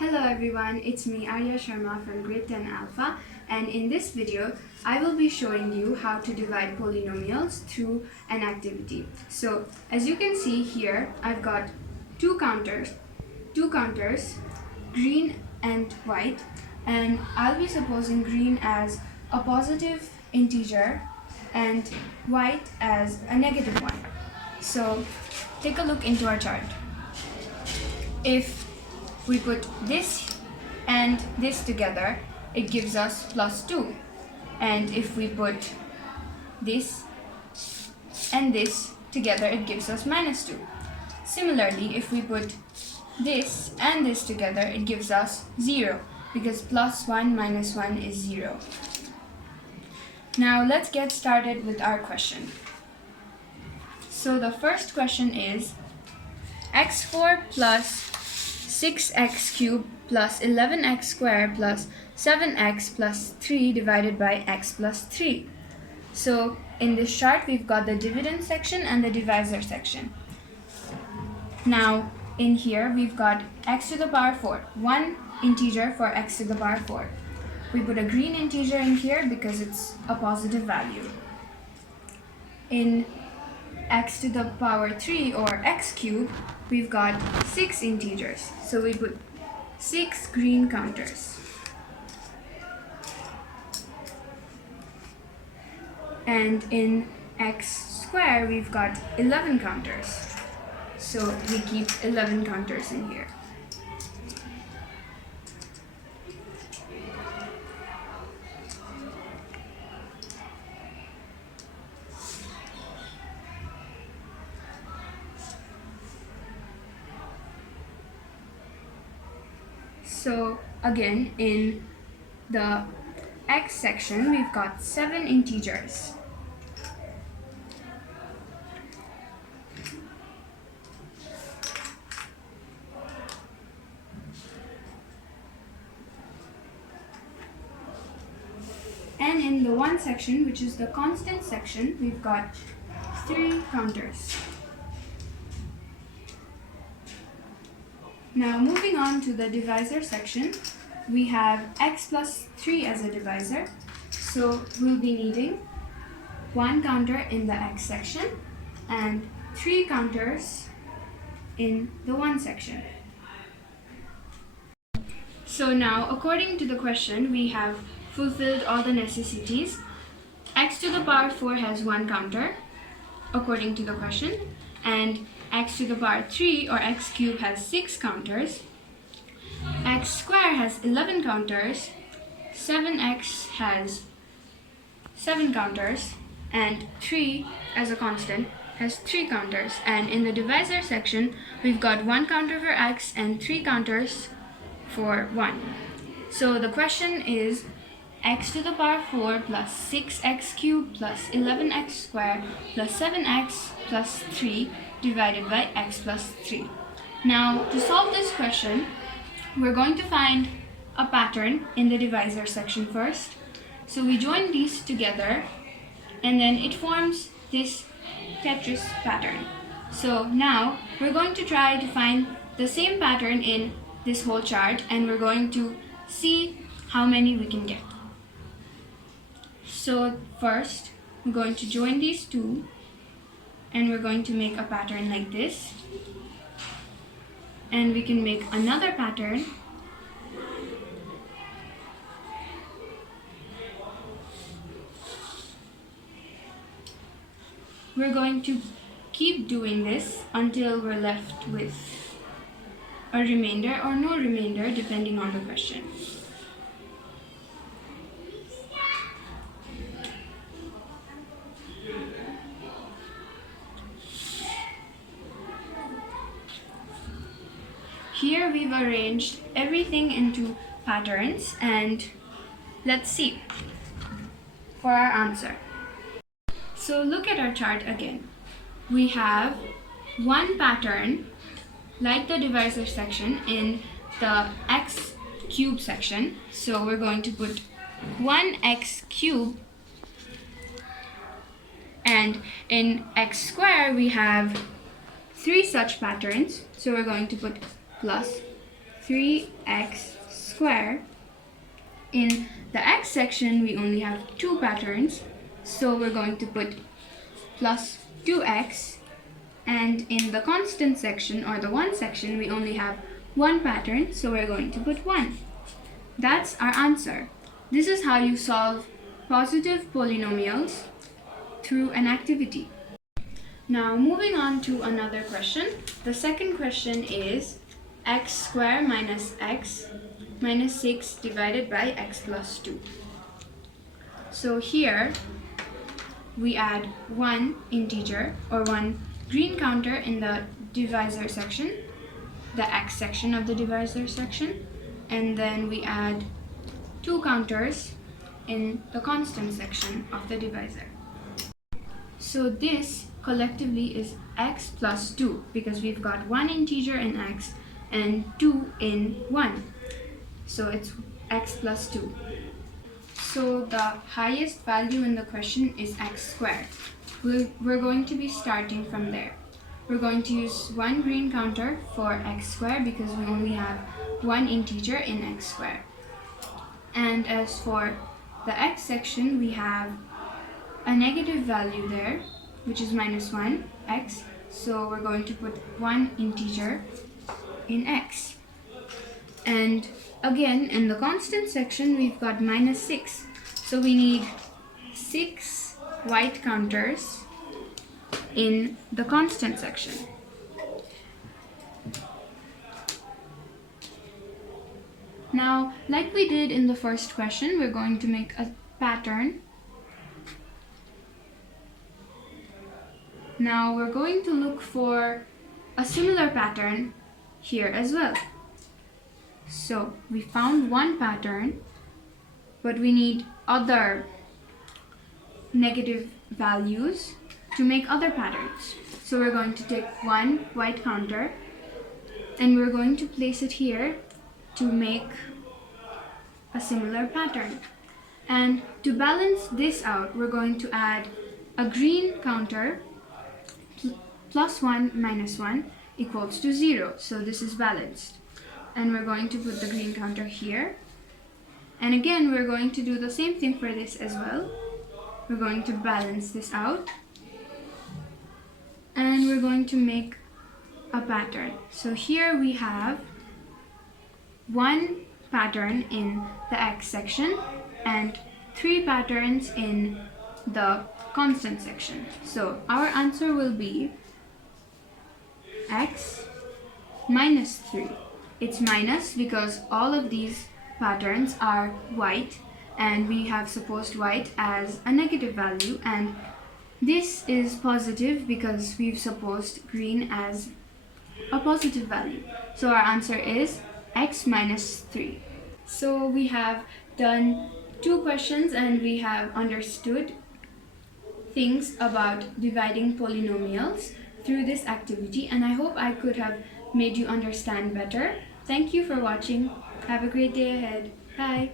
Hello everyone, it's me Aarya Sharma from grade 10 Alpha, and in this video I will be showing you how to divide polynomials through an activity. So as you can see here, I've got two counters, green and white, and I'll be supposing green as a positive integer and white as a negative one. So take a look into our chart. If we put this and this together, it gives us plus 2. And if we put this and this together, it gives us minus 2. Similarly, if we put this and this together, it gives us 0, because plus 1 minus 1 is 0. Now let's get started with our question. So the first question is x4 plus 6x cubed plus 11x squared plus 7x plus 3 divided by x plus 3. So in this chart, we've got the dividend section and the divisor section. Now in here, we've got x to the power 4, one integer for x to the power 4. We put a green integer in here because it's a positive value. In x to the power 3 or x cubed, we've got 6 integers. So we put 6 green counters. And in x squared, we've got 11 counters. So we keep 11 counters in here. So again, in the x section, we've got 7 integers. And in the 1 section, which is the constant section, we've got 3 counters. Now moving on to the divisor section, we have x plus 3 as a divisor. So we'll be needing 1 counter in the x section and 3 counters in the 1 section. So now, according to the question, we have fulfilled all the necessities. X to the power 4 has 1 counter, according to the question, and x to the power 3 or x cubed has 6 counters. X squared has 11 counters. 7x has 7 counters, and 3 as a constant has 3 counters. And in the divisor section, we've got 1 counter for x and 3 counters for 1. So the question is x to the power 4 plus 6x cubed plus 11x squared plus 7x plus 3 divided by x plus 3. Now, to solve this question, we're going to find a pattern in the divisor section first. So we join these together, and then it forms this Tetris pattern. So now, we're going to try to find the same pattern in this whole chart, and we're going to see how many we can get. So first, we're going to join these two, and we're going to make a pattern like this. And we can make another pattern. We're going to keep doing this until we're left with a remainder or no remainder, depending on the question. Here we've arranged everything into patterns, and let's see for our answer. So look at our chart again. We have one pattern like the divisor section in the x cubed section. So we're going to put 1x cubed, and in x squared we have 3 such patterns. So we're going to put plus 3x squared. In the x section, we only have two patterns, so we're going to put plus 2x. And in the constant section, or the 1 section, we only have one pattern, so we're going to put 1. That's our answer. This is how you solve positive polynomials through an activity. Now moving on to another question. The second question is x squared minus x minus 6 divided by x plus 2. So here we add one integer or one green counter in the divisor section, the x section of the divisor section, and then we add two counters in the constant section of the divisor. So this collectively is x plus 2 because we've got one integer in x and 2 in 1. So it's x plus 2. So the highest value in the question is x squared. We're going to be starting from there. We're going to use one green counter for x squared because we only have one integer in x squared. And as for the x section, we have a negative value there, which is minus 1, x. So we're going to put one integer in x. And again, in the constant section, we've got minus 6. So we need 6 white counters in the constant section. Now, like we did in the first question, we're going to make a pattern. Now we're going to look for a similar pattern here as well. So we found one pattern, but we need other negative values to make other patterns. So we're going to take one white counter and we're going to place it here to make a similar pattern. And to balance this out, we're going to add a green counter. Plus 1 minus 1 equals to 0. So this is balanced. And we're going to put the green counter here. And again, we're going to do the same thing for this as well. We're going to balance this out. And we're going to make a pattern. So here we have one pattern in the x section and 3 patterns in the constant section. So our answer will be x minus 3. It's minus because all of these patterns are white and we have supposed white as a negative value, and this is positive because we've supposed green as a positive value. So our answer is x minus 3. So we have done 2 questions and we have understood things about dividing polynomials through this activity, and I hope I could have made you understand better. Thank you for watching. Have a great day ahead. Bye.